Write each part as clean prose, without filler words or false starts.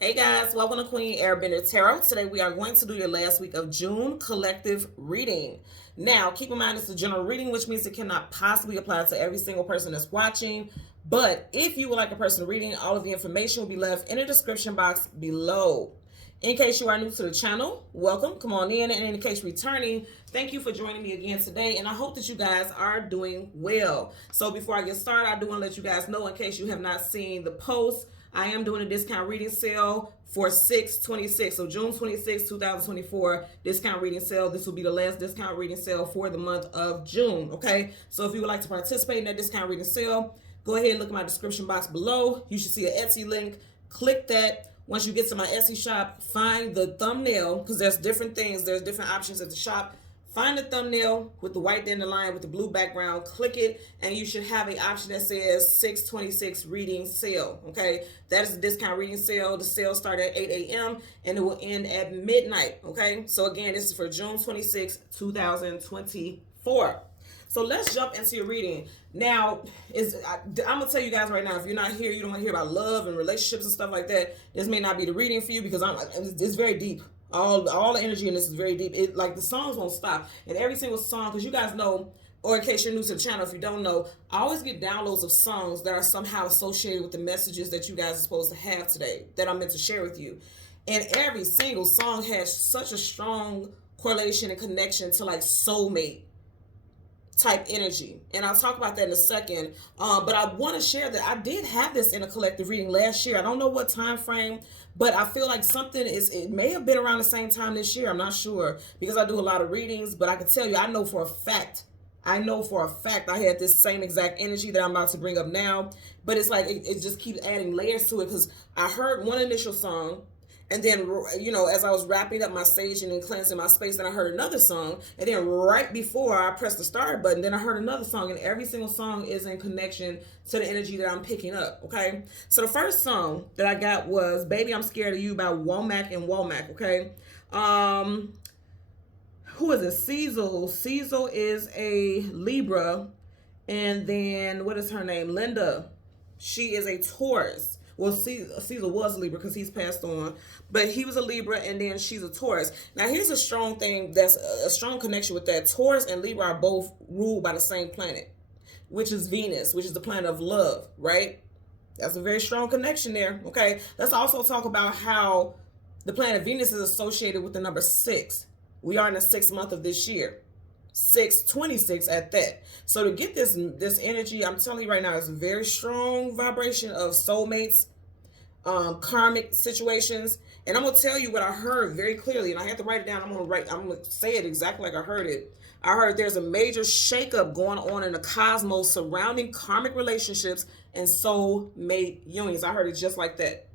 Hey guys, welcome to Queen Airbender Tarot. Today we are going to do your last week of June collective reading. Now, keep in mind it's a general reading, which means it cannot possibly apply to every single person that's watching. But if you would like a personal reading, all of the information will be left in the description box below. In case you are new to the channel, welcome, come on in. And in case returning, thank you for joining me again today. And I hope that you guys are doing well. So before I get started, I do want to let you guys know, in case you have not seen the post, I am doing a discount reading sale for 6/26. So June 26, 2024, discount reading sale. This will be the last discount reading sale for the month of June, okay? So if you would like to participate in that discount reading sale, go ahead and look at my description box below. You should see an Etsy link. Click that. Once you get to my Etsy shop, find the thumbnail, because there's different things. There's different options at the shop. Find the thumbnail with the white dandelion with the blue background, click it, and you should have an option that says 6/26 reading sale, okay? That is the discount reading sale. The sale starts at 8 a.m. and it will end at midnight, okay? So again, this is for June 26, 2024. So let's jump into your reading. Now, I'm going to tell you guys right now, if you're not here, you don't want to hear about love and relationships and stuff like that, this may not be the reading for you, because it's very deep. All the energy in this is very deep. It, like, the songs won't stop. And every single song, because you guys know, or in case you're new to the channel, if you don't know, I always get downloads of songs that are somehow associated with the messages that you guys are supposed to have today, that I'm meant to share with you. And every single song has such a strong correlation and connection to, like, soulmate type energy, and I'll talk about that in a second. But I want to share that I did have this in a collective reading last year. I don't know what time frame, but I feel like it may have been around the same time this year. I'm not sure, because I do a lot of readings, but I can tell you, I know for a fact I had this same exact energy that I'm about to bring up now. But it's like it just keeps adding layers to it, because I heard one initial song, and then, you know, as I was wrapping up my saging and cleansing my space, then I heard another song. And then right before I pressed the start button, then I heard another song. And every single song is in connection to the energy that I'm picking up, okay? So the first song that I got was Baby I'm Scared of You by Womack and Womack, okay? Who is it? Cecil. Cecil is a Libra. And then, what is her name? Linda. She is a Taurus. Well, Caesar was a Libra because he's passed on, but he was a Libra, and then she's a Taurus. Now, here's a strong thing, that's a strong connection with that. Taurus and Libra are both ruled by the same planet, which is Venus, which is the planet of love, right? That's a very strong connection there, okay? Let's also talk about how the planet Venus is associated with the number 6. We are in the 6th month of this year. 6/26 at that. So to get this energy, I'm telling you right now, it's a very strong vibration of soulmates, karmic situations. And I'm gonna tell you what I heard very clearly, and I have to write it down. I'm gonna say it exactly like I heard it. I heard there's a major shakeup going on in the cosmos surrounding karmic relationships and soulmate unions. I heard it just like that.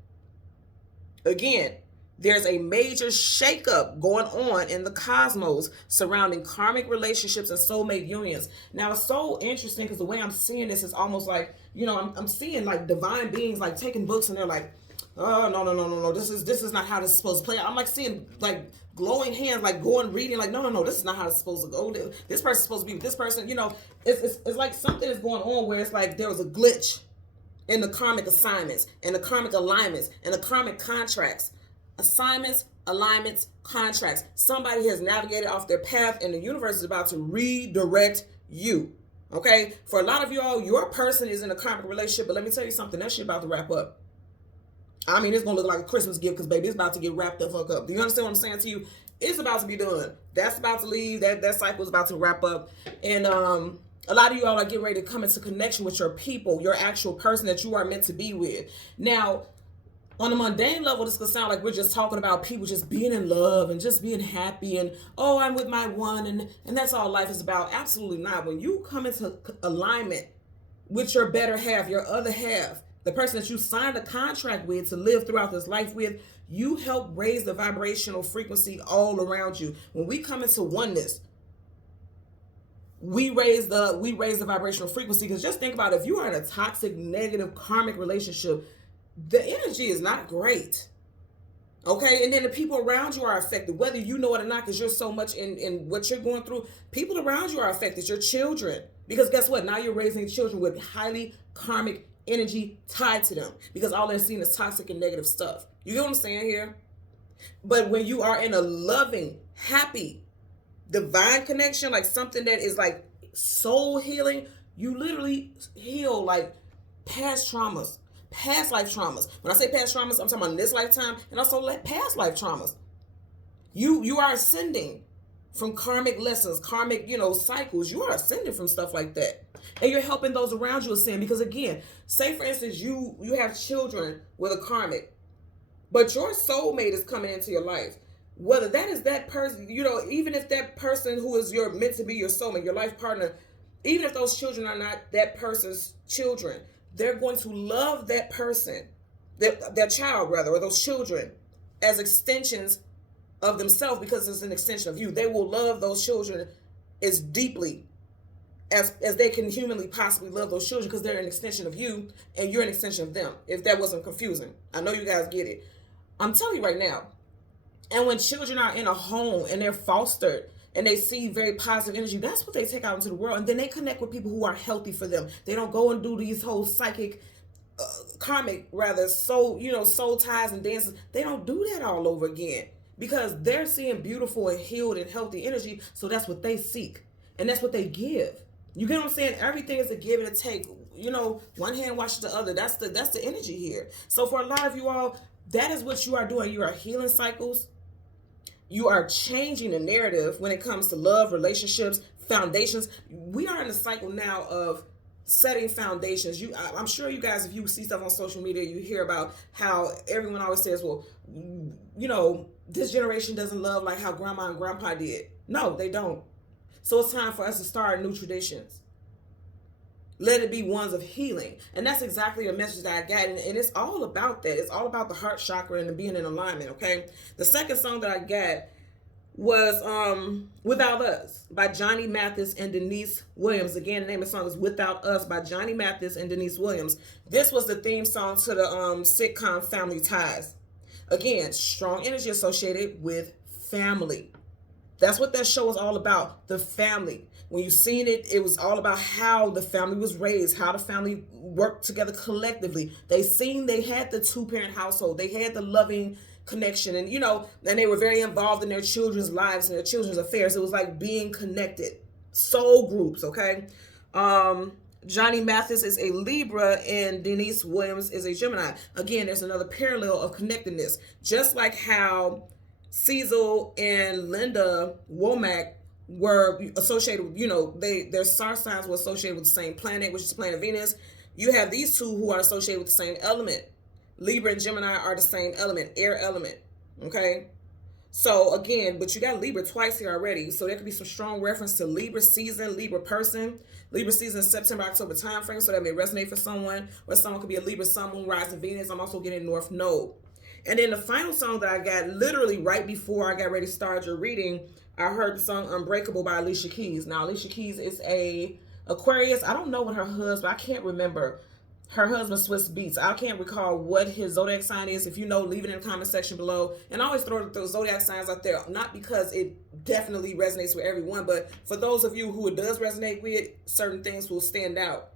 Again, there's a major shakeup going on in the cosmos surrounding karmic relationships and soulmate unions. Now, it's so interesting, because the way I'm seeing this is almost like, you know, I'm seeing like divine beings like taking books, and they're like, oh, no, this is not how this is supposed to play out. I'm like seeing like glowing hands, like going reading, like, no, this is not how it's supposed to go. This person's supposed to be with this person. You know, it's like something is going on where it's like there was a glitch in the karmic assignments and the karmic alignments and the karmic contracts. Assignments, alignments, contracts. Somebody has navigated off their path, and the universe is about to redirect you. Okay? For a lot of y'all, your person is in a karmic relationship, but let me tell you something, that shit about to wrap up. I mean, it's gonna look like a Christmas gift, because baby, it's about to get wrapped the fuck up. Do you understand what I'm saying to you? It's about to be done. That's about to leave. That cycle is about to wrap up. And a lot of you all are getting ready to come into connection with your people, your actual person that you are meant to be with. Now, on a mundane level, this could sound like we're just talking about people just being in love and just being happy and, oh, I'm with my one, and that's all life is about. Absolutely not. When you come into alignment with your better half, your other half, the person that you signed a contract with to live throughout this life with, you help raise the vibrational frequency all around you. When we come into oneness, we raise the vibrational frequency. Because just think about it, if you are in a toxic, negative, karmic relationship, the energy is not great. Okay, and then the people around you are affected, whether you know it or not, because you're so much in what you're going through. People around you are affected, your children. Because guess what? Now you're raising children with highly karmic energy tied to them, because all they're seeing is toxic and negative stuff. You get what I'm saying here? But when you are in a loving, happy, divine connection, like something that is like soul healing, you literally heal like past traumas, past life traumas. When I say past traumas, I'm talking about this lifetime and also like past life traumas. You are ascending from karmic lessons, karmic, cycles. You are ascending from stuff like that. And you're helping those around you ascend. Because again, say for instance, you have children with a karmic, but your soulmate is coming into your life. Whether that is that person, even if that person who is meant to be your soulmate, your life partner, even if those children are not that person's children, they're going to love that person, their child rather, or those children as extensions of themselves, because it's an extension of you. They will love those children as deeply as they can humanly possibly love those children, because they're an extension of you and you're an extension of them. If that wasn't confusing, I know you guys get it. I'm telling you right now. And when children are in a home and they're fostered and they see very positive energy, that's what they take out into the world. And then they connect with people who are healthy for them. They don't go and do these whole psychic, karmic rather, soul ties and dances. They don't do that all over again, because they're seeing beautiful and healed and healthy energy. So that's what they seek. And that's what they give. You get what I'm saying? Everything is a give and a take. One hand washes the other. That's the energy here. So for a lot of you all, that is what you are doing. You are healing cycles. You are changing the narrative when it comes to love, relationships, foundations. We are in a cycle now of setting foundations. I'm sure you guys, if you see stuff on social media, you hear about how everyone always says, well, this generation doesn't love like how grandma and grandpa did. No, they don't. So it's time for us to start new traditions. Let it be ones of healing. And that's exactly the message that I got. And it's all about that. It's all about the heart chakra and being in alignment, okay? The second song that I got was Without Us by Johnny Mathis and Denise Williams. Again, the name of the song is Without Us by Johnny Mathis and Denise Williams. This was the theme song to the sitcom Family Ties. Again, strong energy associated with family. That's what that show was all about, the family. When you seen it, it was all about how the family was raised, how the family worked together collectively. They had the two-parent household. They had the loving connection, and and they were very involved in their children's lives and their children's affairs. It was like being connected. Soul groups, okay? Johnny Mathis is a Libra and Denise Williams is a Gemini. Again, there's another parallel of connectedness. Just like how Cecil and Linda Womack were associated with, their star signs were associated with the same planet, which is the planet Venus. You have these two who are associated with the same element. Libra and Gemini are the same element, air element. Okay? So again, but you got Libra twice here already. So there could be some strong reference to Libra season, Libra person. Libra season, September, October timeframe. So that may resonate for someone. Or someone could be a Libra, Sun, Moon, Rising, Venus. I'm also getting North Node. And then the final song that I got literally right before I got ready to start your reading, I heard the song Unbreakable by Alicia Keys. Now, Alicia Keys is a Aquarius. I don't know what her husband, I can't remember. Her husband, Swiss Beats. I can't recall what his zodiac sign is. If you know, leave it in the comment section below. And I always throw the zodiac signs out there, not because it definitely resonates with everyone, but for those of you who it does resonate with, certain things will stand out.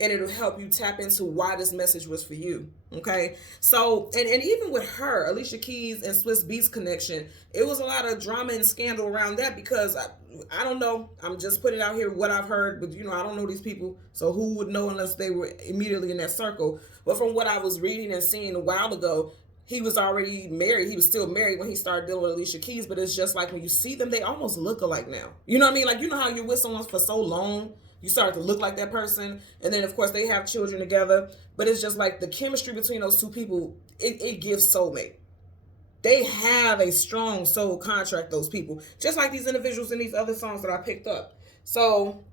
And it'll help you tap into why this message was for you. Okay? So, and even with her, Alicia Keys and Swiss Beats connection, it was a lot of drama and scandal around that, because I don't know. I'm just putting out here what I've heard, but I don't know these people. So who would know unless they were immediately in that circle? But from what I was reading and seeing a while ago, he was already married. He was still married when he started dealing with Alicia Keys, but it's just like when you see them, they almost look alike now. You know what I mean? Like, how you're with someone for so long, you start to look like that person. And then, of course, they have children together. But it's just like the chemistry between those two people, it gives soulmate. They have a strong soul contract, those people. Just like these individuals in these other songs that I picked up. So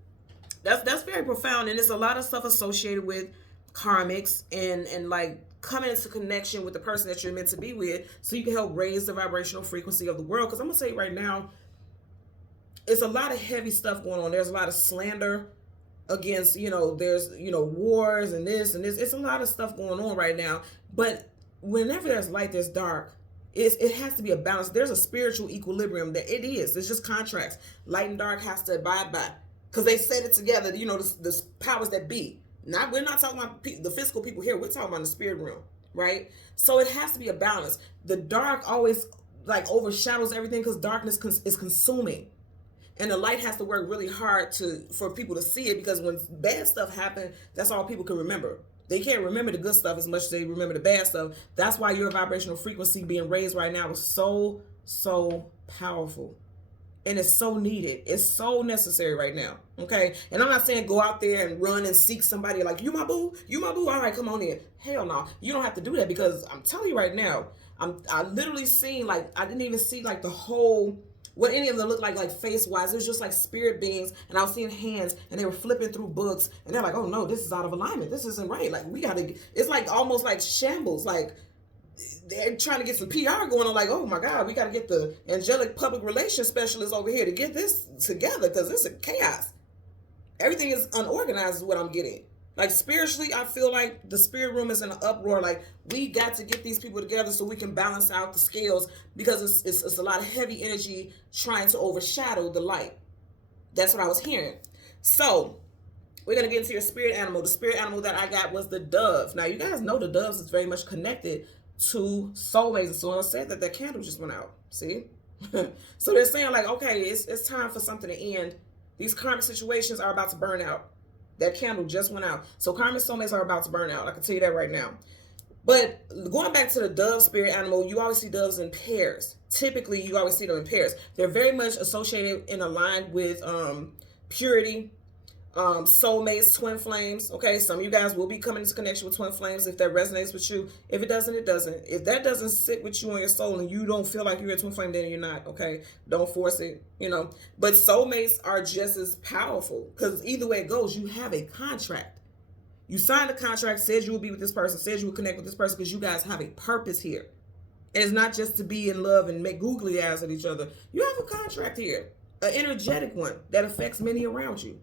that's very profound. And there's a lot of stuff associated with karmics and like coming into connection with the person that you're meant to be with, so you can help raise the vibrational frequency of the world. Because I'm going to tell you right now, it's a lot of heavy stuff going on. There's a lot of slander against, there's, wars and this and this. It's a lot of stuff going on right now. But whenever there's light, there's dark. It has to be a balance. There's a spiritual equilibrium that it is. It's just contracts. Light and dark has to abide by. Because they said it together, the powers that be. We're not talking about the physical people here. We're talking about the spirit realm, right? So it has to be a balance. The dark always like overshadows everything because darkness is consuming. And the light has to work really hard for people to see it, because when bad stuff happens, that's all people can remember. They can't remember the good stuff as much as they remember the bad stuff. That's why your vibrational frequency being raised right now is so, so powerful. And it's so needed. It's so necessary right now. Okay? And I'm not saying go out there and run and seek somebody like, you my boo? You my boo? All right, come on in. Hell no. You don't have to do that, because I'm telling you right now, I literally seen, like, I didn't even see like the whole, what any of them looked like face-wise. It was just like spirit beings, and I was seeing hands, and they were flipping through books, and they're like, oh no, this is out of alignment. This isn't right. Like, we gotta, it's like almost like shambles. Like, they're trying to get some PR going on, like, oh my God, we gotta get the angelic public relations specialist over here to get this together, because this is chaos. Everything is unorganized is what I'm getting. Like, spiritually, I feel like the spirit room is in an uproar. Like, we got to get these people together so we can balance out the scales, because it's a lot of heavy energy trying to overshadow the light. That's what I was hearing. So, we're going to get into your spirit animal. The spirit animal that I got was the dove. Now, you guys know the doves is very much connected to soulmates. So I said that candle just went out. See? So they're saying, like, okay, it's time for something to end. These karmic situations are about to burn out. That candle just went out. So karmic soulmates are about to burn out. I can tell you that right now. But going back to the dove spirit animal, you always see doves in pairs. Typically, you always see them in pairs. They're very much associated and aligned with purity, soulmates, twin flames. Okay, some of you guys will be coming into connection with twin flames if that resonates with you. If it doesn't, it doesn't. If that doesn't sit with you on your soul and you don't feel like you're a twin flame, then you're not. Okay, don't force it, you know. But soulmates are just as powerful, because either way it goes, you have a contract. You signed a contract, said you will be with this person, said you will connect with this person, because you guys have a purpose here. And it's not just to be in love and make googly eyes at each other. You have a contract here, an energetic one that affects many around you.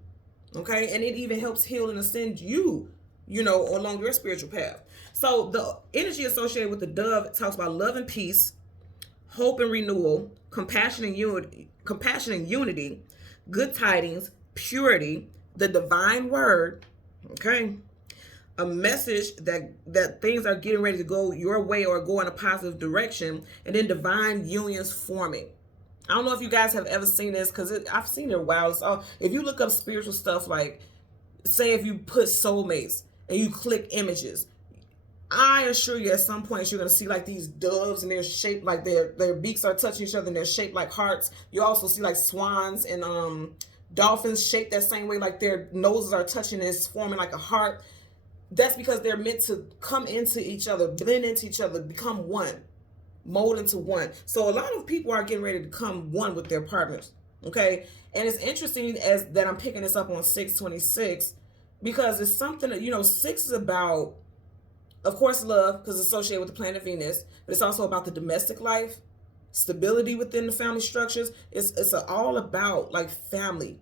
Okay, and it even helps heal and ascend you, you know, along your spiritual path. So the energy associated with the dove talks about love and peace, hope and renewal, compassion and unity, good tidings, purity, the divine word. Okay, a message that things are getting ready to go your way or go in a positive direction, and then divine unions forming. I don't know if you guys have ever seen this, because I've seen it a while. So if you look up spiritual stuff, like, say if you put soulmates and you click images, I assure you at some point you're going to see like these doves, and they're shaped like their beaks are touching each other, and they're shaped like hearts. You also see like swans and dolphins shaped that same way, like their noses are touching and it's forming like a heart. That's because they're meant to come into each other, blend into each other, become one. Mold into one. So a lot of people are getting ready to become one with their partners. Okay, and it's interesting as that I'm picking this up on 626, because it's something that, you know, 6 is about, of course, love, because it's associated with the planet Venus, but it's also about the domestic life, stability within the family structures. It's all about like family,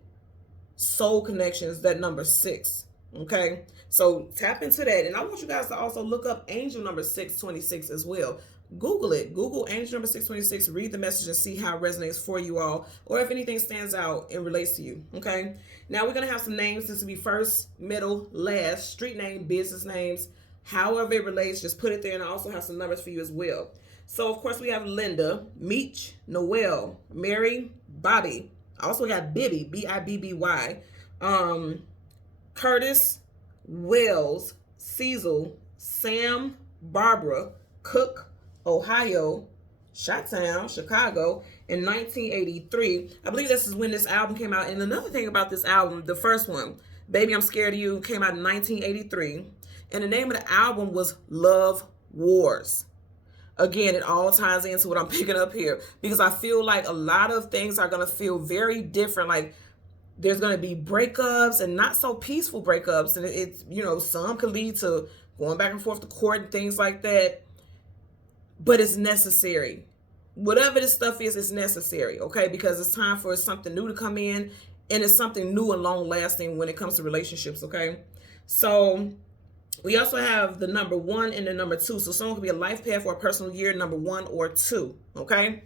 soul connections. That number 6. Okay, so tap into that, and I want you guys to also look up angel number 626 as well. Google it. Google angel number 626. Read the message and see how it resonates for you all, or if anything stands out and relates to you. Okay. Now we're gonna have some names. This will be first, middle, last, street name, business names. However it relates, just put it there, and I also have some numbers for you as well. So of course we have Linda, Meech, Noel, Mary, Bobby. I also got Bibby, Bibby, Curtis, Wells, Cecil, Sam, Barbara, Cook, Ohio, Chi-Town, Chicago, in 1983. I believe this is when this album came out. And another thing about this album, the first one, Baby I'm Scared of You, came out in 1983. And the name of the album was Love Wars. Again, it all ties into what I'm picking up here, because I feel like a lot of things are going to feel very different. Like, there's going to be breakups and not so peaceful breakups. And it's, you know, some could lead to going back and forth to court and things like that. But it's necessary. Whatever this stuff is, it's necessary, okay? Because it's time for something new to come in, and it's something new and long lasting when it comes to relationships, okay? So we also have the number 1 and the number 2. So someone could be a life path or a personal year, number 1 or 2, okay?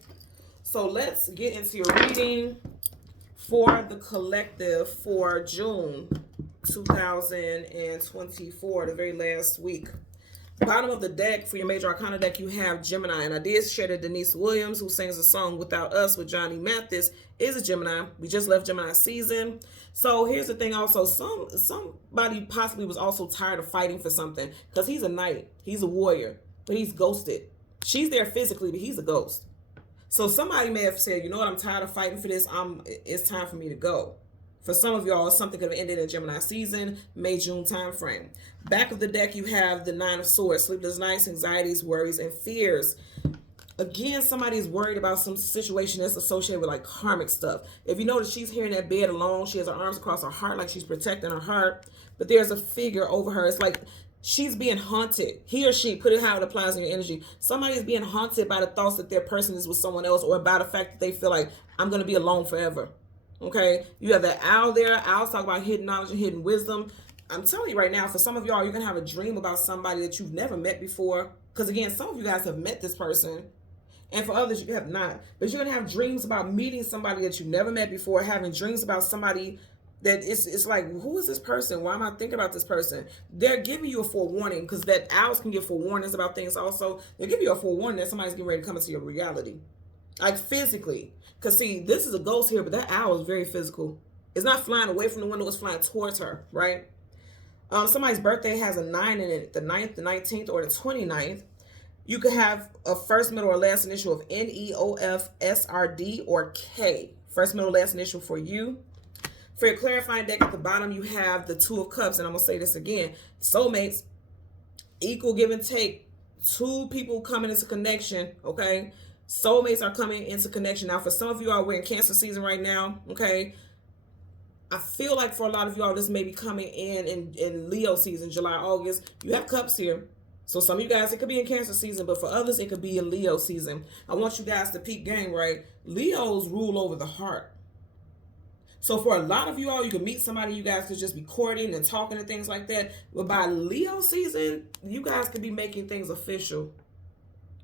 So let's get into your reading for the collective for June 2024, the very last week. Bottom of the deck for your major arcana deck, you have Gemini. And I did share that Denise Williams, who sings the song Without Us with Johnny Mathis, is a Gemini. We just left Gemini season. So here's the thing also. Somebody possibly was also tired of fighting for something, because he's a knight. He's a warrior, but he's ghosted. She's there physically, but he's a ghost. So somebody may have said, you know what, I'm tired of fighting for this. It's time for me to go. For some of y'all, something could have ended in Gemini season, May, June time frame. Back of the deck, you have the Nine of Swords, sleepless nights, anxieties, worries, and fears. Again, somebody's worried about some situation that's associated with like karmic stuff. If you notice, she's here in that bed alone. She has her arms across her heart like she's protecting her heart. But there's a figure over her. It's like she's being haunted. He or she, put it how it applies in your energy. Somebody is being haunted by the thoughts that their person is with someone else, or by the fact that they feel like, I'm going to be alone forever. Okay, you have that owl there. Owls talk about hidden knowledge and hidden wisdom. I'm telling you right now, for some of y'all, you're going to have a dream about somebody that you've never met before. Because again, some of you guys have met this person, and for others, you have not. But you're going to have dreams about meeting somebody that you've never met before, having dreams about somebody that it's like, who is this person? Why am I thinking about this person? They're giving you a forewarning, because that owls can give forewarnings about things also. They'll give you a forewarning that somebody's getting ready to come into your reality. Like physically. Because see, this is a ghost here, but that owl is very physical. It's not flying away from the window, it's flying towards her, right? Somebody's birthday has a 9 in it, the 9th, the 19th, or the 29th. You could have a first, middle, or last initial of NEOF, SRD, or K. First, middle, last initial for you. For your clarifying deck at the bottom, you have the Two of Cups. And I'm going to say this again. Soulmates, equal give and take. Two people coming into connection, okay? Soulmates are coming into connection. Now, for some of you all, we're in Cancer season right now, okay? I feel like for a lot of y'all, this may be coming in Leo season, July, August. You have cups here. So some of you guys, it could be in Cancer season, but for others, it could be in Leo season. I want you guys to peep game, right? Leos rule over the heart. So for a lot of you all, you can meet somebody, you guys could just be courting and talking and things like that. But by Leo season, you guys could be making things official.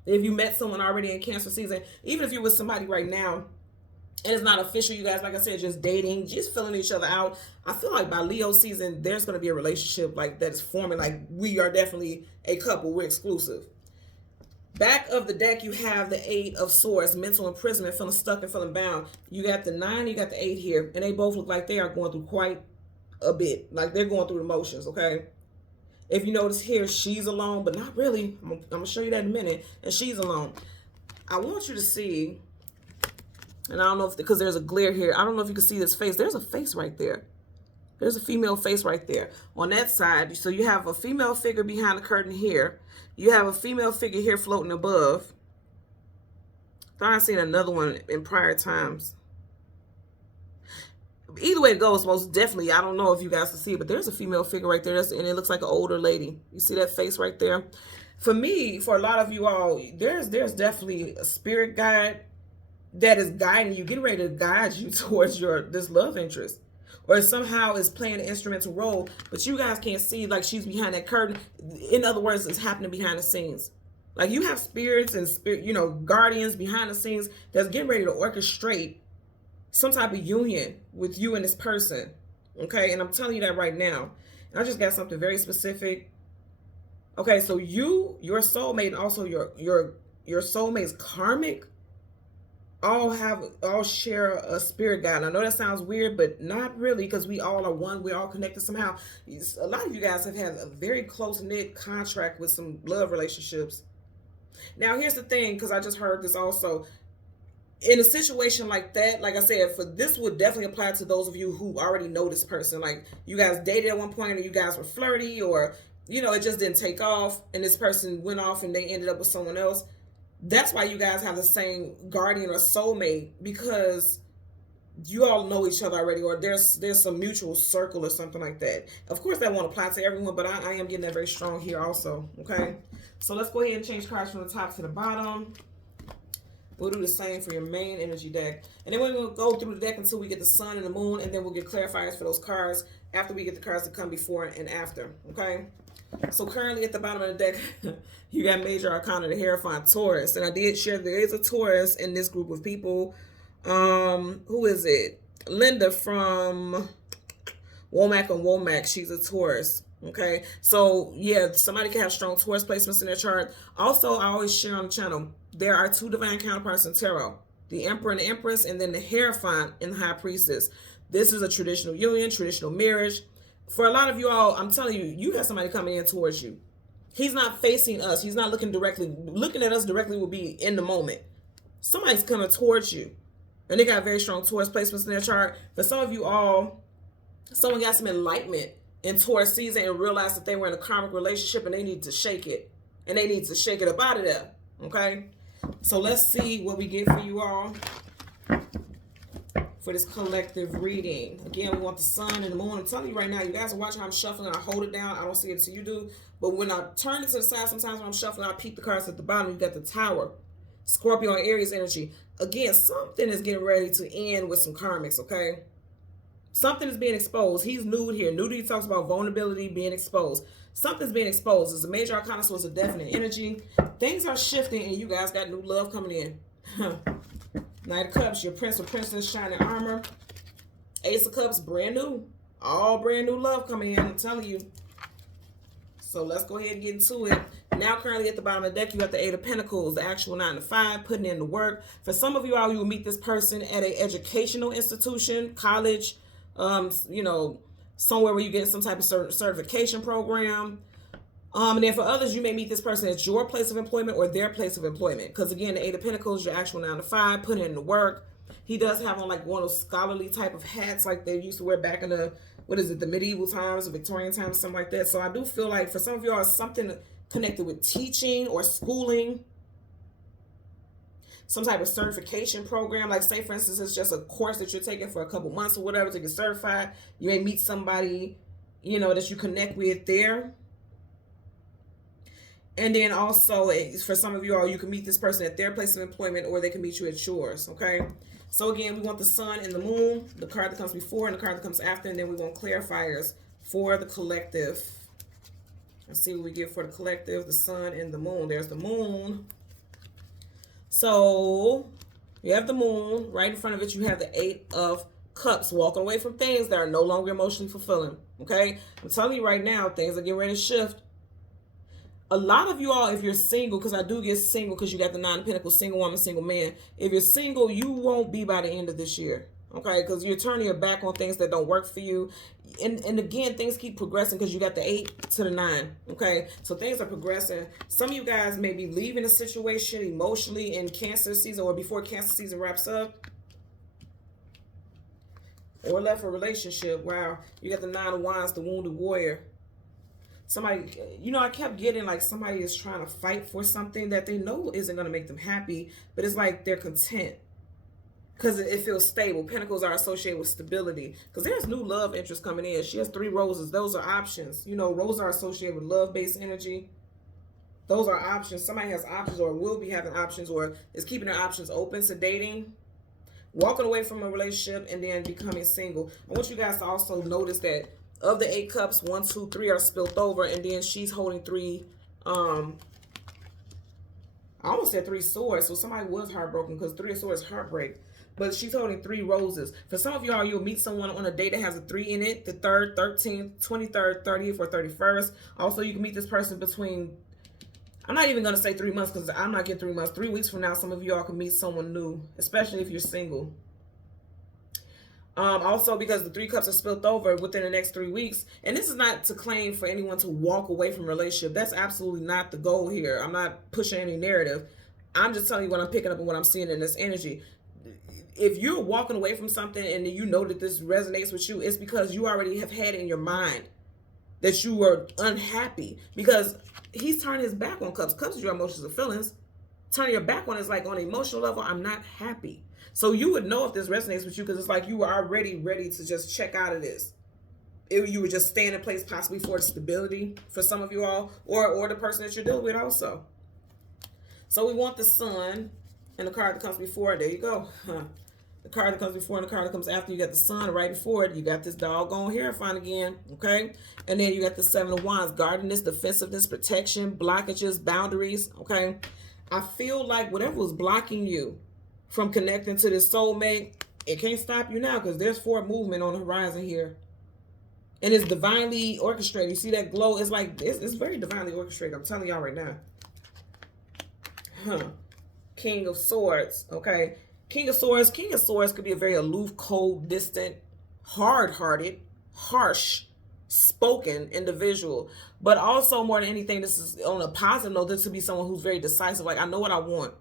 If you met someone already in Cancer season, even if you're with somebody right now, and it's not official, you guys, like I said, just dating, just filling each other out. I feel like by Leo season, there's going to be a relationship like that is forming. Like, we are definitely a couple. We're exclusive. Back of the deck, you have the 8 of Swords, mental imprisonment, feeling stuck and feeling bound. You got the 9, you got the 8 here, and they both look like they are going through quite a bit. Like, they're going through the motions, okay? If you notice here, she's alone, but not really. I'm going to show you that in a minute. And she's alone. I want you to see, and I don't know if, because there's a glare here, I don't know if you can see this face. There's a face right there. There's a female face right there. On that side, so you have a female figure behind the curtain here. You have a female figure here floating above. Thought I seen another one in prior times. Either way it goes, most definitely, I don't know if you guys can see it, but there's a female figure right there, and it looks like an older lady. You see that face right there? For me, for a lot of you all, there's definitely a spirit guide that is guiding you, getting ready to guide you towards this love interest. Or somehow is playing an instrumental role, but you guys can't see, like she's behind that curtain. In other words, it's happening behind the scenes. Like you have spirits and guardians behind the scenes that's getting ready to orchestrate some type of union with you and this person. Okay, and I'm telling you that right now. And I just got something very specific. Okay, so your soulmate, and also your soulmate's karmic, all share a spirit guide. And I know that sounds weird, but not really, because we all are one. We're all connected somehow. A lot of you guys have had a very close-knit contract with some love relationships. Now, here's the thing, because I just heard this also. In a situation like that, like I said, this would definitely apply to those of you who already know this person. Like you guys dated at one point, and you guys were flirty, or it just didn't take off, and this person went off and they ended up with someone else. That's why you guys have the same guardian or soulmate, because you all know each other already, or there's some mutual circle or something like that. Of course, that won't apply to everyone, but I am getting that very strong here also, okay? So let's go ahead and change cards from the top to the bottom. We'll do the same for your main energy deck. And then we're going to go through the deck until we get the sun and the moon, and then we'll get clarifiers for those cards after we get the cards that come before and after, okay? So currently at the bottom of the deck, you got Major Arcana, the Hierophant Taurus. And I did share there is a Taurus in this group of people. Who is it? Linda from Womack and Womack, she's a Taurus. Okay, so yeah, somebody can have strong Taurus placements in their chart. Also, I always share on the channel, there are 2 divine counterparts in tarot, the Emperor and the Empress, and then the Hierophant and the High Priestess. This is a traditional union, traditional marriage. For a lot of you all, I'm telling you, you have somebody coming in towards you. He's not facing us. He's not looking directly. Looking at us directly will be in the moment. Somebody's coming towards you. And they got very strong Taurus placements in their chart. For some of you all, someone got some enlightenment in Taurus season and realized that they were in a karmic relationship and they need to shake it. And they need to shake it up out of there. Okay? So let's see what we get for you all for this collective reading. Again, we want the sun and the moon. I'm telling you right now, you guys are watching how I'm shuffling. I hold it down. I don't see it until you do. But when I turn it to the side, sometimes when I'm shuffling, I peek the cards at the bottom. You got the Tower, Scorpio and Aries energy. Again, something is getting ready to end with some karmics, okay? Something is being exposed. He's nude here. Nudity talks about vulnerability, being exposed. Something's being exposed. It's a major arcana, so it's a definite energy. Things are shifting, and you guys got new love coming in. Knight of Cups, your Prince or Princess, shining armor. Ace of Cups, brand new. All brand new love coming in, I'm telling you. So let's go ahead and get into it. Now, currently at the bottom of the deck, you got the Eight of Pentacles, the actual 9 to 5, putting in the work. For some of you all, you will meet this person at an educational institution, college, you know, somewhere where you get some type of certification program. And then for others, you may meet this person at your place of employment or their place of employment. Because again, the Eight of Pentacles, your actual 9 to 5, putting in the work. He does have on like one of those scholarly type of hats like they used to wear back in the, what is it, the medieval times, the Victorian times, something like that. So I do feel like for some of y'all, it's something connected with teaching or schooling, some type of certification program. Like say, for instance, it's just a course that you're taking for a couple months or whatever to get certified. You may meet somebody, you know, that you connect with there. And then also, for some of you all, you can meet this person at their place of employment or they can meet you at yours, okay? So again, we want the sun and the moon, the card that comes before and the card that comes after, and then we want clarifiers for the collective. Let's see what we get for the collective, the sun and the moon. There's the moon. So you have the moon. Right in front of it, you have the Eight of Cups, walking away from things that are no longer emotionally fulfilling, okay? I'm telling you right now, things are getting ready to shift. A lot of you all, if you're single, because I do get single because you got the 9 of Pentacles, single woman, single man. If you're single, you won't be by the end of this year, okay? Because you're turning your back on things that don't work for you. And again, things keep progressing because you got the 8 to the 9, okay? So things are progressing. Some of you guys may be leaving a situation emotionally in Cancer season or before Cancer season wraps up. Or left a relationship. Wow. You got the 9 of Wands, the wounded warrior. Somebody, you know, I kept getting like somebody is trying to fight for something that they know isn't going to make them happy, but it's like they're content because it feels stable. Pentacles are associated with stability because there's new love interest coming in. She has 3 roses. Those are options. You know, roses are associated with love-based energy. Those are options. Somebody has options or will be having options or is keeping their options open to dating, walking away from a relationship, and then becoming single. I want you guys to also notice that of the 8 cups, 1, 2, 3 are spilt over, and then she's holding 3, I almost said 3 swords, so somebody was heartbroken because 3 of swords is heartbreak. But she's holding 3 roses. For some of y'all, you'll meet someone on a day that has a 3 in it, the 3rd, 13th, 23rd, 30th, or 31st. Also, you can meet this person between, I'm not even going to say 3 months because I'm not getting 3 months. 3 weeks from now, some of y'all can meet someone new, especially if you're single. Also, because the 3 cups are spilt over within the next 3 weeks. And this is not to claim for anyone to walk away from a relationship. That's absolutely not the goal here. I'm not pushing any narrative. I'm just telling you what I'm picking up and what I'm seeing in this energy. If you're walking away from something and you know that this resonates with you, it's because you already have had in your mind that you were unhappy. Because he's turning his back on cups. Cups is your emotions and feelings. Turning your back on is like on an emotional level, I'm not happy. So you would know if this resonates with you because it's like you were already ready to just check out of this. You would just stay in a place possibly for stability for some of you all or the person that you're dealing with also. So we want the sun and the card that comes before. There you go. The card that comes before and the card that comes after. You got the sun right before it. You got this doggone Hierophant again. Okay. And then you got the 7 of Wands. Guardedness, defensiveness, protection, blockages, boundaries. Okay. I feel like whatever was blocking you from connecting to this soulmate, it can't stop you now because there's forward movement on the horizon here. And it's divinely orchestrated. You see that glow? It's like, it's very divinely orchestrated. I'm telling y'all right now. King of Swords, okay? King of Swords could be a very aloof, cold, distant, hard-hearted, harsh, spoken individual. But also, more than anything, this is on a positive note, this could be someone who's very decisive. Like, I know what I want.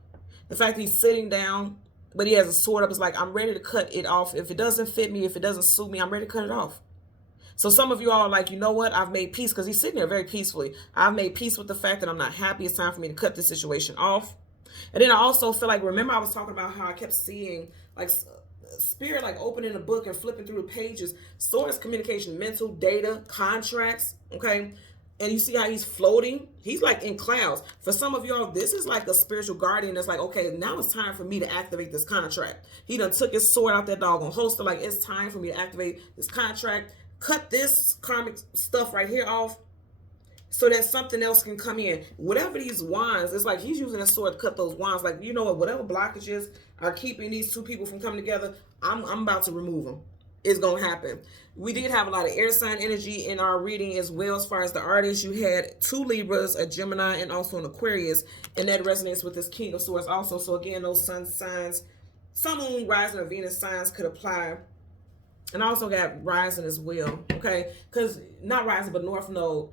The fact that he's sitting down, but he has a sword up, is like, I'm ready to cut it off. If it doesn't fit me, if it doesn't suit me, I'm ready to cut it off. So some of you all are like, you know what? I've made peace, because he's sitting there very peacefully. I've made peace with the fact that I'm not happy. It's time for me to cut this situation off. And then I also feel like, remember I was talking about how I kept seeing like spirit like opening a book and flipping through the pages. Source, communication, mental, data, contracts, okay? And you see how he's floating? He's like in clouds. For some of y'all, this is like a spiritual guardian that's like, okay, now it's time for me to activate this contract. He done took his sword out that doggone holster. Like, it's time for me to activate this contract. Cut this karmic stuff right here off, so that something else can come in. Whatever these wands, it's like he's using a sword to cut those wands. Like, you know what, whatever blockages are keeping these two people from coming together, I'm about to remove them. It's going to happen. We did have a lot of air sign energy in our reading as well. As far as the artists, you had 2 Libras, a Gemini, and also an Aquarius. And that resonates with this King of Swords also. So again, those sun signs, Sun, Moon, Rising, or Venus signs could apply. And I also got Rising as well, okay? Because not Rising, but North Node.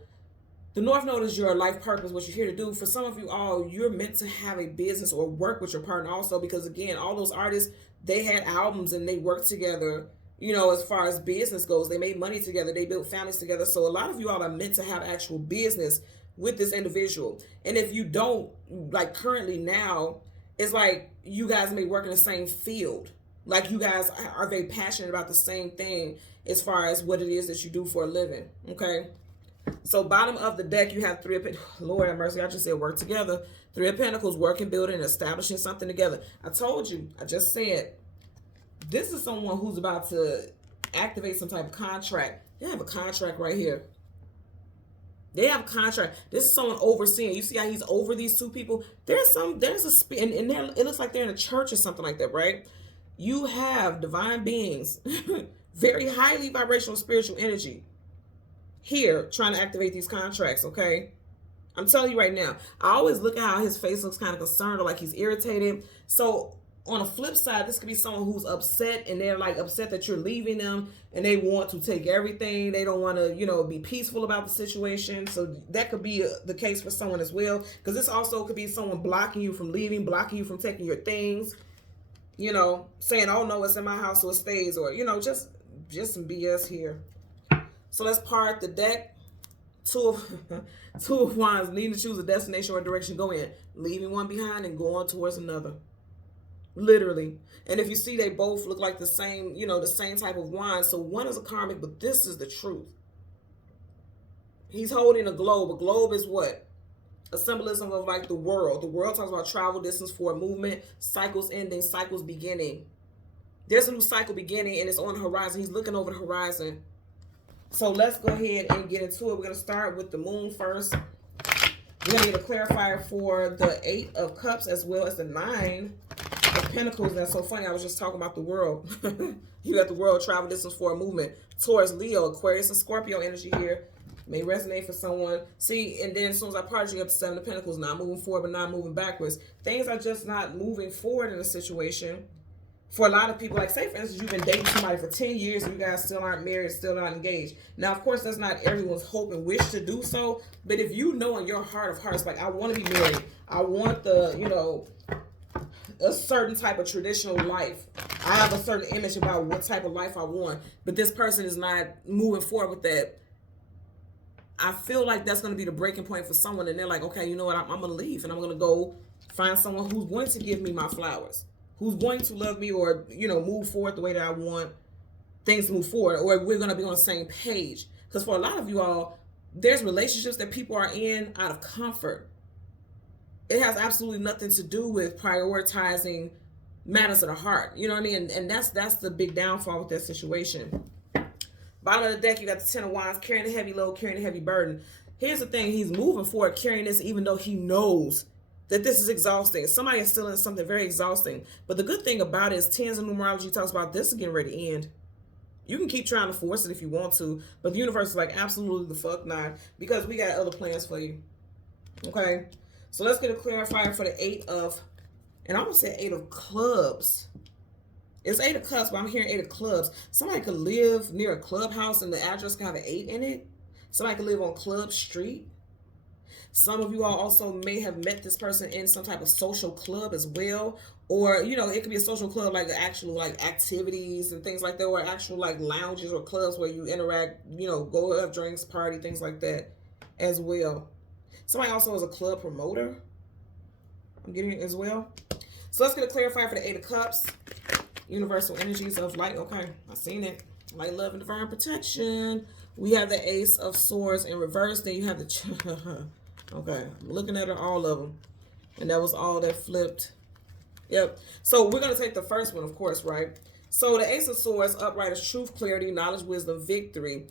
The North Node is your life purpose, what you're here to do. For some of you all, you're meant to have a business or work with your partner also, because again, all those artists, they had albums and they worked together, you know, as far as business goes. They made money together. They built families together. So a lot of you all are meant to have actual business with this individual. And if you don't, like currently now, it's like you guys may work in the same field. Like you guys are very passionate about the same thing as far as what it is that you do for a living, okay? So bottom of the deck, you have 3 of Pentacles. Lord have mercy, I just said work together. 3 of Pentacles, working, building, establishing something together. I told you, I just said, this is someone who's about to activate some type of contract. They have a contract right here. They have a contract. This is someone overseeing. You see how he's over these 2 people? There's a, and there, it looks like they're in a church or something like that, right? You have divine beings, very highly vibrational spiritual energy here trying to activate these contracts, okay? I'm telling you right now, I always look at how his face looks kind of concerned or like he's irritated. So on a flip side, this could be someone who's upset, and they're like upset that you're leaving them, and they want to take everything. They don't want to, you know, be peaceful about the situation. So that could be the case for someone as well, because this also could be someone blocking you from leaving, blocking you from taking your things, you know, saying, oh no, it's in my house, so it stays, or, you know, just some BS here. So let's part the deck. 2 of Wands, needing to choose a destination or a direction to go in, leaving one behind and going towards another. Literally. And if you see, they both look like the same, you know, the same type of wand. So one is a karmic, but this is the truth. He's holding a globe. A globe is what? A symbolism of like the world. The world talks about travel, distance, forward movement, cycles ending, cycles beginning. There's a new cycle beginning, and it's on the horizon. He's looking over the horizon. So let's go ahead and get into it. We're going to start with the moon first. We're going to get a clarifier for the 8 of Cups as well as the 9 of Pentacles. That's so funny. I was just talking about the world. You got the world, travel, distance, forward movement. Taurus, Leo, Aquarius, and Scorpio energy here. May resonate for someone. See, and then as soon as I part, you got the 7 of Pentacles. Not moving forward, but not moving backwards. Things are just not moving forward in a situation. For a lot of people, like say for instance, you've been dating somebody for 10 years and you guys still aren't married, still not engaged. Now, of course, that's not everyone's hope and wish to do so. But if you know in your heart of hearts, like, I want to be married. I want the, you know, a certain type of traditional life. I have a certain image about what type of life I want. But this person is not moving forward with that. I feel like that's going to be the breaking point for someone. And they're like, okay, you know what? I'm going to leave and I'm going to go find someone who's going to give me my flowers, who's going to love me, or, you know, move forward the way that I want things to move forward, or we're going to be on the same page. Because for a lot of you all, there's relationships that people are in out of comfort. It has absolutely nothing to do with prioritizing matters of the heart. You know what I mean? And that's the big downfall with that situation. Bottom of the deck, you got the 10 of Wands, carrying a heavy load, carrying a heavy burden. Here's the thing. He's moving forward, carrying this, even though he knows that this is exhausting. Somebody is still in something very exhausting. But the good thing about it is tens of numerology talks about this is getting ready to end. You can keep trying to force it if you want to, but the universe is like, absolutely the fuck not, because we got other plans for you. Okay? So let's get a clarifier for the 8 of, and I almost said 8 of clubs. It's 8 of cups, but I'm hearing 8 of clubs. Somebody could live near a clubhouse and the address can have an 8 in it. Somebody could live on Club Street. Some of you all also may have met this person in some type of social club as well. Or, you know, it could be a social club like actual like activities and things like that, or actual like lounges or clubs where you interact, you know, go have drinks, party, things like that as well. Somebody also is a club promoter. I'm getting it as well. So let's get a clarifier for the 8 of cups. Universal energies of light. Okay, I seen it. Light, love, and divine protection. We have the Ace of Swords in reverse. Then you have the... Okay, I'm looking at all of them. And that was all that flipped. Yep. So we're going to take the first one, of course, right? So the Ace of Swords, upright is truth, clarity, knowledge, wisdom, victory.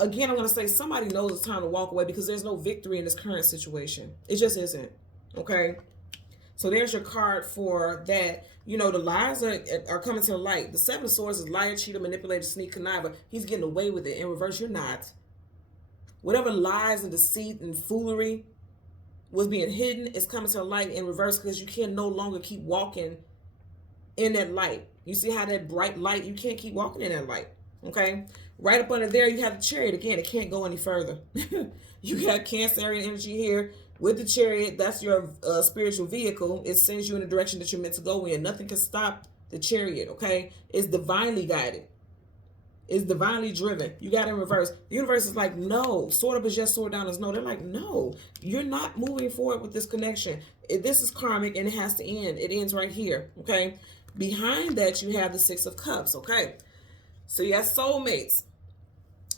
Again, I'm going to say somebody knows it's time to walk away because there's no victory in this current situation. It just isn't. Okay? So there's your card for that. You know, the lies are coming to the light. The 7 of Swords is liar, cheater, manipulator, sneak, conniver. He's getting away with it. In reverse, you're not. Whatever lies and deceit and foolery was being hidden is coming to the light in reverse, because you can no longer keep walking in that light. You see how that bright light, you can't keep walking in that light. Okay? Right up under there, you have the Chariot. Again, it can't go any further. You got Cancerian energy here. With the Chariot, that's your spiritual vehicle. It sends you in the direction that you're meant to go in. Nothing can stop the Chariot, okay? It's divinely guided. It's divinely driven. You got it in reverse. The universe is like, no. Sword up is yes, sword down is no. They're like, no. You're not moving forward with this connection. This is karmic and it has to end. It ends right here, okay? Behind that, you have the 6 of Cups, okay? So you have soulmates.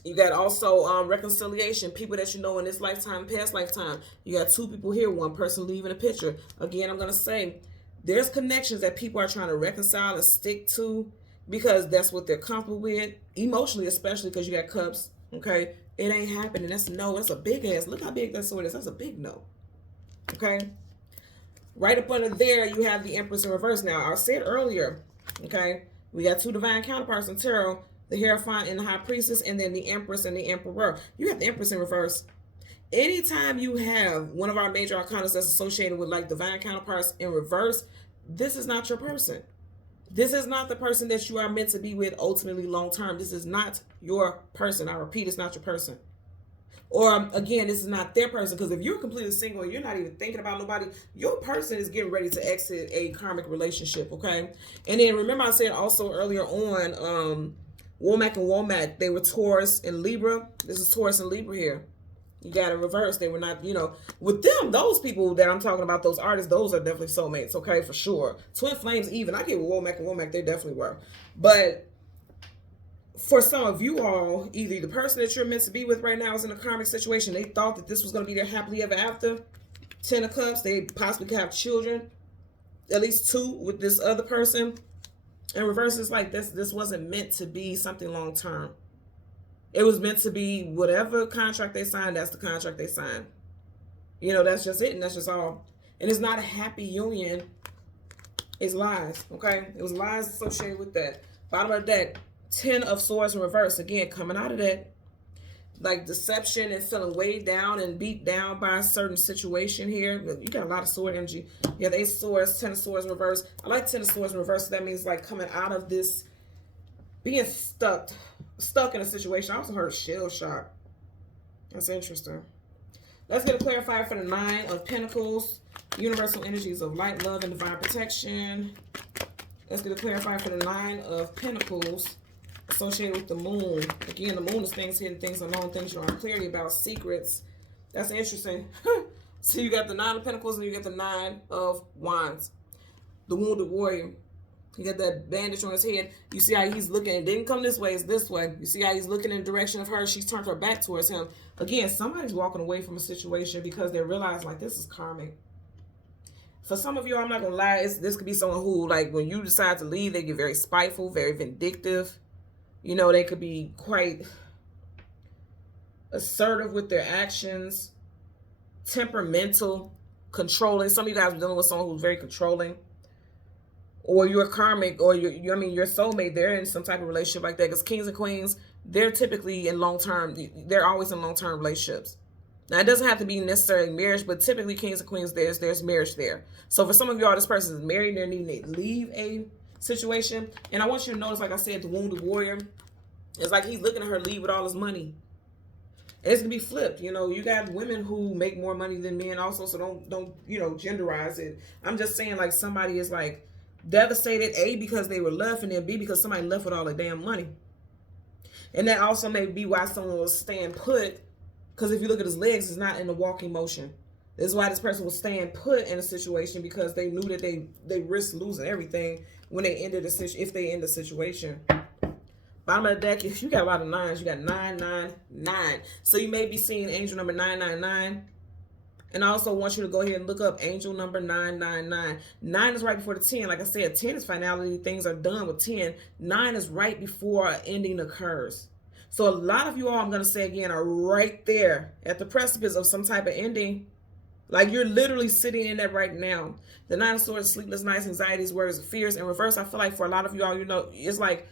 You got also reconciliation, people that you know in this lifetime, past lifetime. You got 2 people here, 1 person leaving a picture. Again, I'm going to say there's connections that people are trying to reconcile and stick to because that's what they're comfortable with, emotionally especially, because you got cups, okay? It ain't happening. That's a no. That's a big ass. Look how big that sword is. That's a big no, okay? Right up under there, you have the Empress in reverse. Now, I said earlier, okay, we got 2 divine counterparts in tarot, the Hierophant and the High Priestess, and then the Empress and the Emperor. You have the Empress in reverse. Anytime you have one of our major arcana that's associated with like divine counterparts in reverse, this is not your person. This is not the person that you are meant to be with ultimately long term. This is not your person. I repeat, it's not your person. Or again, this is not their person, because if you're completely single and you're not even thinking about nobody, your person is getting ready to exit a karmic relationship, okay? And then remember I said also earlier on, Womack and Womack, they were Taurus and Libra. This is Taurus and Libra here. You got to reverse. They were not, you know, with them, those people that I'm talking about, those artists, those are definitely soulmates, okay, for sure. Twin flames even. I get with Womack and Womack, they definitely were. But for some of you all, either the person that you're meant to be with right now is in a karmic situation. They thought that this was going to be their happily ever after. 10 of Cups. They possibly could have children, at least 2 with this other person. And reverse is like this wasn't meant to be something long term. It was meant to be whatever contract they signed, that's the contract they signed. You know, that's just it, and that's just all. And it's not a happy union. It's lies, okay? It was lies associated with that. Bottom of the deck, 10 of Swords in reverse. Again, coming out of that, like deception and feeling weighed down and beat down by a certain situation here. You got a lot of sword energy. You have the 8 of Swords, 10 of Swords in reverse. I like 10 of Swords in reverse. So that means like coming out of this, being stuck in a situation. I also heard shell shock. That's interesting. Let's get a clarifier for the 9 of Pentacles. Universal energies of light, love, and divine protection. Let's get a clarifier for the 9 of Pentacles. Associated with the moon. Again, the moon is things hidden, things unknown, things you aren't clarity about, secrets. That's interesting. So you got the 9 of Pentacles and you got the 9 of Wands. The wounded warrior. You got that bandage on his head. You see how he's looking. It didn't come this way, it's this way. You see how he's looking in the direction of her. She's turned her back towards him. Again, somebody's walking away from a situation because they realize like this is karmic. For some of you, I'm not going to lie, this could be someone who, like, when you decide to leave, they get very spiteful, very vindictive. You know, they could be quite assertive with their actions, temperamental, controlling. Some of you guys are dealing with someone who's very controlling. or your karmic, or your soulmate, they're in some type of relationship like that. Because kings and queens, they're typically in long-term, they're always in long-term relationships. Now, it doesn't have to be necessarily marriage, but typically kings and queens, there's marriage there. So for some of y'all, this person is married, they're needing to leave a situation. And I want you to notice, like I said, the wounded warrior, it's like he's looking at her leave with all his money. And it's gonna be flipped. You got women who make more money than men also, so don't genderize it. I'm just saying, like, somebody is like devastated, A, because they were left, and then B, because somebody left with all the damn money. And that also may be why someone was staying put, because if you look at his legs, it's not in the walking motion. This is why this person was staying put in a situation, because they knew that they risked losing everything when they ended the situation, if they end the situation. Bottom of the deck, if you got a lot of nines, you got 999. So you may be seeing angel number 999. And I also want you to go ahead and look up angel number 999. 9 is right before the 10. Like I said, 10 is finality. Things are done with 10. 9 is right before an ending occurs. So a lot of you all, I'm going to say again, are right there at the precipice of some type of ending. Like, you're literally sitting in that right now. The 9 of Swords, sleepless nights, anxieties, worries, fears. In reverse, I feel like for a lot of you all, it's like,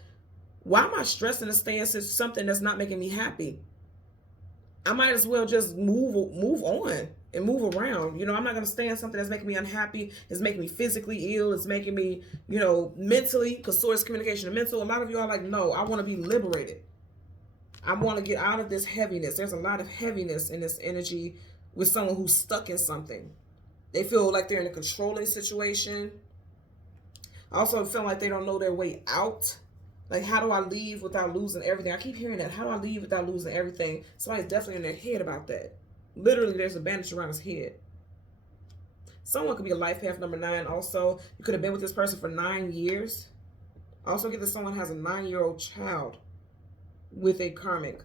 why am I stressing to stay in something that's not making me happy? I might as well just move on and move around. I'm not going to stay in something that's making me unhappy. It's making me physically ill. It's making me, mentally, because Swords, communication, and mental. A lot of you are like, no, I want to be liberated. I want to get out of this heaviness. There's a lot of heaviness in this energy with someone who's stuck in something. They feel like they're in a controlling situation. I also feel like they don't know their way out. Like, how do I leave without losing everything? I keep hearing that. How do I leave without losing everything? Somebody's definitely in their head about that. Literally, there's a bandage around his head. Someone could be a life path number 9 also. You could have been with this person for 9 years. Also get that someone has a 9-year-old child with a karmic.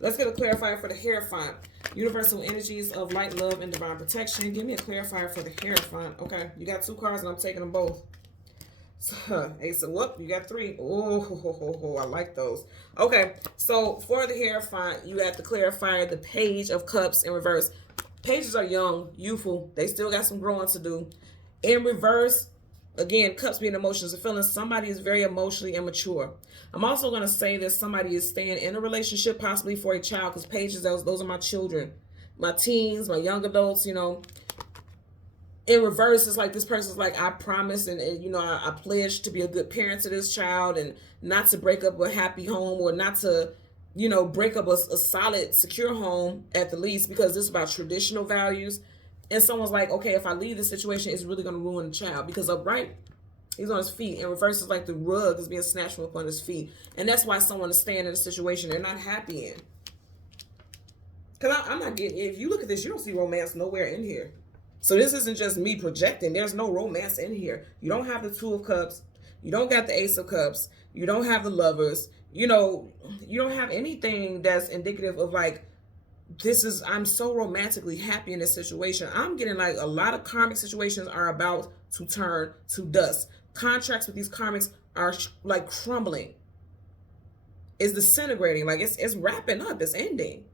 Let's get a clarifier for the Hierophant. Universal energies of light, love, and divine protection. Give me a clarifier for the Hierophant. Okay, you got 2 cards and I'm taking them both. Ace of whoop, you got 3. Oh, I like those. Okay, so for the Hierophant, you have to clarify the Page of Cups in reverse. Pages are young, youthful. They still got some growing to do. In reverse, again, cups being emotions and feelings. Somebody is very emotionally immature. I'm also going to say that somebody is staying in a relationship, possibly for a child, because pages, those are my children, my teens, my young adults, In reverse, it's like this person's like, I promise and I pledge to be a good parent to this child and not to break up a happy home, or not to, break up a solid, secure home at the least, because this is about traditional values. And someone's like, okay, if I leave this situation, it's really going to ruin the child, because upright, he's on his feet. In reverse, it's like the rug is being snatched from up on his feet. And that's why someone is staying in a situation they're not happy in. Because I'm not getting, if you look at this, you don't see romance nowhere in here. So this isn't just me projecting. There's no romance in here. You don't have the 2 of Cups. You don't got the Ace of Cups. You don't have the Lovers. You don't have anything that's indicative of like, I'm so romantically happy in this situation. I'm getting like a lot of karmic situations are about to turn to dust. Contracts with these karmics are like crumbling. It's disintegrating. Like it's wrapping up. It's ending.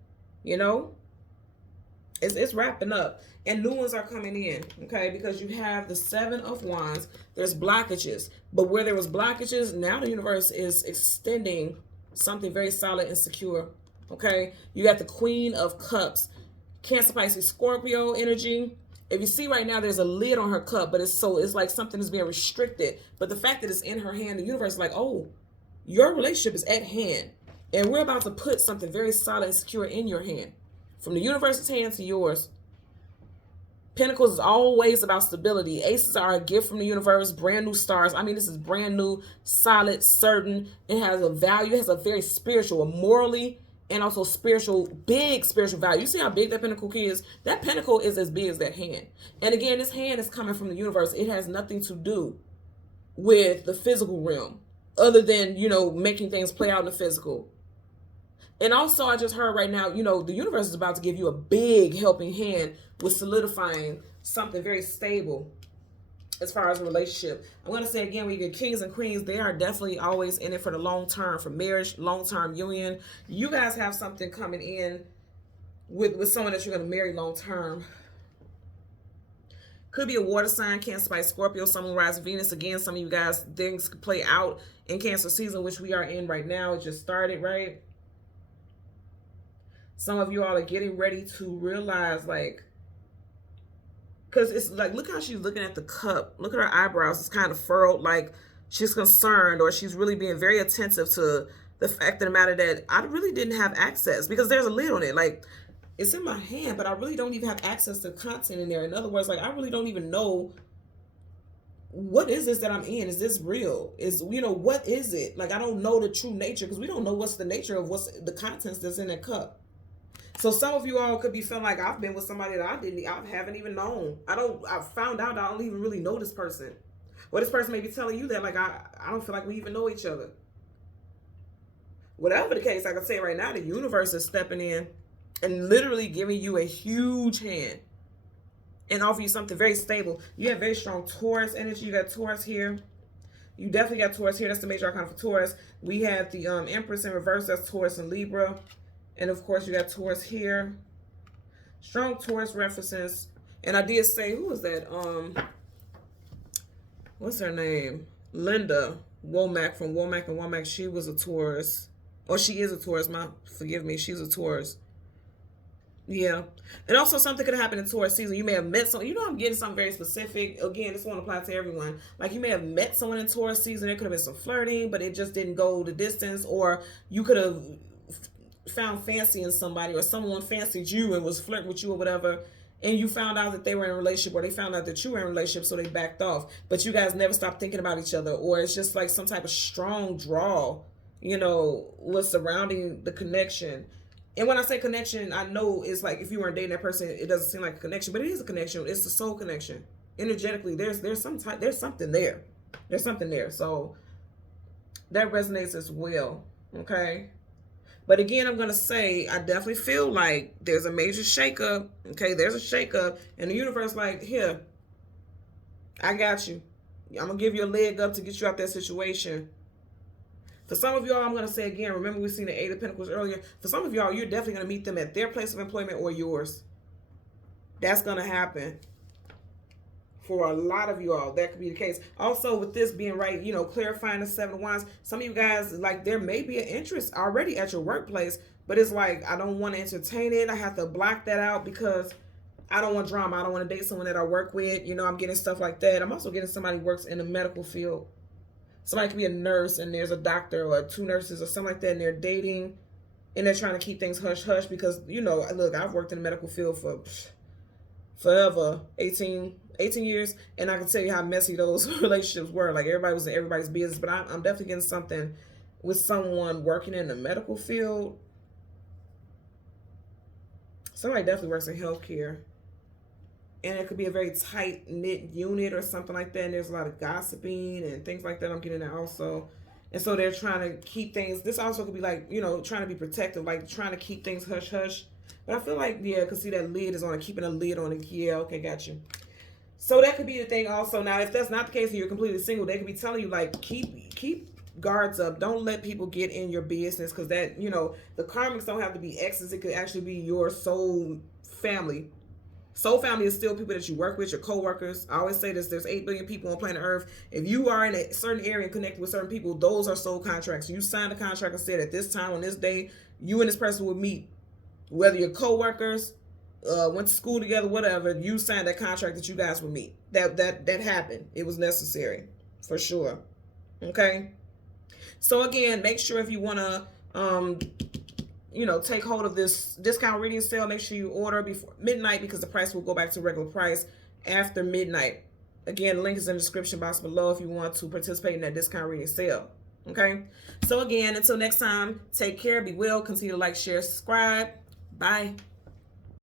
It's wrapping up. And new ones are coming in, okay? Because you have the 7 of Wands. There's blockages. But where there was blockages, now the universe is extending something very solid and secure, okay? You got the Queen of Cups. Cancer, Pisces, Scorpio energy. If you see right now, there's a lid on her cup, but it's like something is being restricted. But the fact that it's in her hand, the universe is like, oh, your relationship is at hand. And we're about to put something very solid and secure in your hand. From the universe's hand to yours. Pentacles is always about stability. Aces are a gift from the universe, brand new stars. I mean, this is brand new, solid, certain. It has a value. It has a very spiritual, morally, and also spiritual, big spiritual value. You see how big that pentacle is? That pentacle is as big as that hand. And again, this hand is coming from the universe. It has nothing to do with the physical realm, other than, making things play out in the physical. And also, I just heard right now, the universe is about to give you a big helping hand with solidifying something very stable as far as a relationship. I'm going to say again, when you get kings and queens, they are definitely always in it for the long term, for marriage, long-term union. You guys have something coming in with someone that you're going to marry long term. Could be a water sign, Cancer, Pisces, Scorpio, Sun, Moon, Rise, Venus. Again, some of you guys, things could play out in Cancer season, which we are in right now. It just started, right? Some of you all are getting ready to realize, like, because it's like, look how she's looking at the cup. Look at her eyebrows. It's kind of furrowed, like she's concerned, or she's really being very attentive to the fact of the matter that I really didn't have access, because there's a lid on it. Like, it's in my hand, but I really don't even have access to content in there. In other words, like, I really don't even know, what is this that I'm in? Is this real? Is, you know, what is it? Like, I don't know the true nature, because we don't know what's the nature of what's the contents that's in that cup. So some of you all could be feeling like, I've been with somebody that I haven't even known. I found out I don't even really know this person. Or this person may be telling you that, like, I don't feel like we even know each other. Whatever the case, I can say right now, the universe is stepping in and literally giving you a huge hand and offer you something very stable. You have very strong Taurus energy. You got Taurus here. You definitely got Taurus here. That's the major arcana for Taurus. We have the Empress in reverse. That's Taurus and Libra. And of course, you got Taurus here. Strong Taurus references. And I did say, who was that? What's her name? Linda Womack from Womack and Womack. She was a Taurus. Or she is a Taurus. Forgive me. She's a Taurus. Yeah. And also, something could happen in Taurus season. You may have met someone. You know, I'm getting something very specific. Again, this won't apply to everyone. Like, you may have met someone in Taurus season. There could have been some flirting, but it just didn't go the distance. Or you could have found fancy in somebody, or someone fancied you and was flirting with you or whatever, and you found out that they were in a relationship, or they found out that you were in a relationship, so they backed off. But you guys never stopped thinking about each other, or it's just like some type of strong draw, you know, was surrounding the connection. And when I say connection, I know it's like, if you weren't dating that person, it doesn't seem like a connection, but it is a connection. It's a soul connection. Energetically, there's something there. There's something there. So that resonates as well. Okay. But again, I'm going to say, I definitely feel like there's a major shakeup. Okay, there's a shakeup. And the universe like, here, I got you. I'm going to give you a leg up to get you out that situation. For some of y'all, I'm going to say again, remember we seen the Eight of Pentacles earlier. For some of y'all, you're definitely going to meet them at their place of employment or yours. That's going to happen. For a lot of you all, that could be the case. Also, with this being right, you know, clarifying the Seven of Wands, some of you guys, like, there may be an interest already at your workplace, but it's like, I don't want to entertain it. I have to block that out because I don't want drama. I don't want to date someone that I work with. You know, I'm getting stuff like that. I'm also getting somebody who works in the medical field. Somebody could be a nurse and there's a doctor or two nurses or something like that, and they're dating and they're trying to keep things hush-hush because, you know, look, I've worked in the medical field for forever, 18 years, and I can tell you how messy those relationships were. Like, everybody was in everybody's business, but I'm definitely getting something with someone working in the medical field. Somebody definitely works in healthcare, and it could be a very tight-knit unit or something like that, and there's a lot of gossiping and things like that. I'm getting that also. And so they're trying to keep things, this also could be like, you know, trying to be protective, like trying to keep things hush-hush. But I feel like, yeah, because see that lid is on it, keeping a lid on it. Yeah, okay, got you. So that could be the thing also. Now, if that's not the case and you're completely single, they could be telling you, like, keep guards up. Don't let people get in your business, because that, you know, the karmics don't have to be exes. It could actually be your soul family. Soul family is still people that you work with, your co-workers. I always say this, there's 8 billion people on planet Earth. If you are in a certain area and connected with certain people, those are soul contracts. You signed a contract and said at this time, on this day, you and this person will meet. Whether you're co-workers, went to school together, whatever, you signed that contract that you guys would meet. That happened. It was necessary, for sure. Okay? So again, make sure if you want to, you know, take hold of this discount reading sale, make sure you order before midnight, because the price will go back to regular price after midnight. Again, link is in the description box below if you want to participate in that discount reading sale. Okay? So again, until next time, take care, be well, continue to like, share, subscribe. Bye.